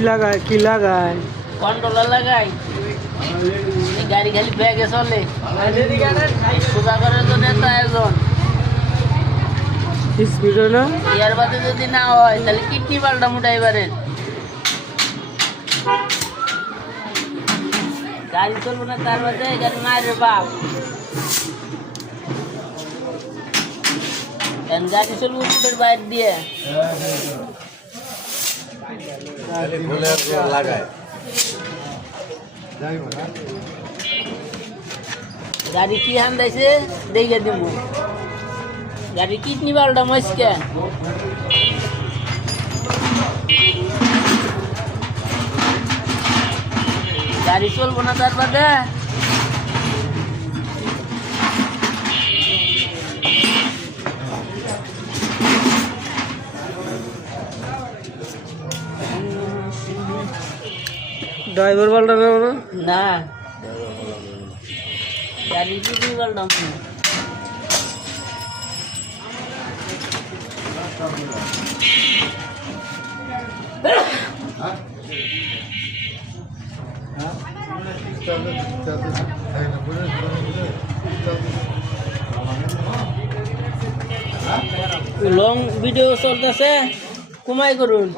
কি লাগায় কন্ট্রোলার লাগাই গাড়ি খালি ব্যাগে চলে সোজা করার জন্য এত আয়োজন স্পিড না ইয়ার বাদে যদি না হয় তাহলে কিডনি পাল্টা মোটা এবারে গাড়ি চলবো না তার বাদে গাড়ি মায়ের বাপ গাড়ি চলবো রুটের বাইরে দিয়ে গাড়ি কি হান দিয়েছে দেখে দিব গাড়ি কিডনি পাল্টা মস্কে গাড়ি চলবো না তার বাদে ড্রাইভার পাল্টানো না না গাড়ি কিডনি পাল্টা লং ভিডিও চলতেছে কমাই করুন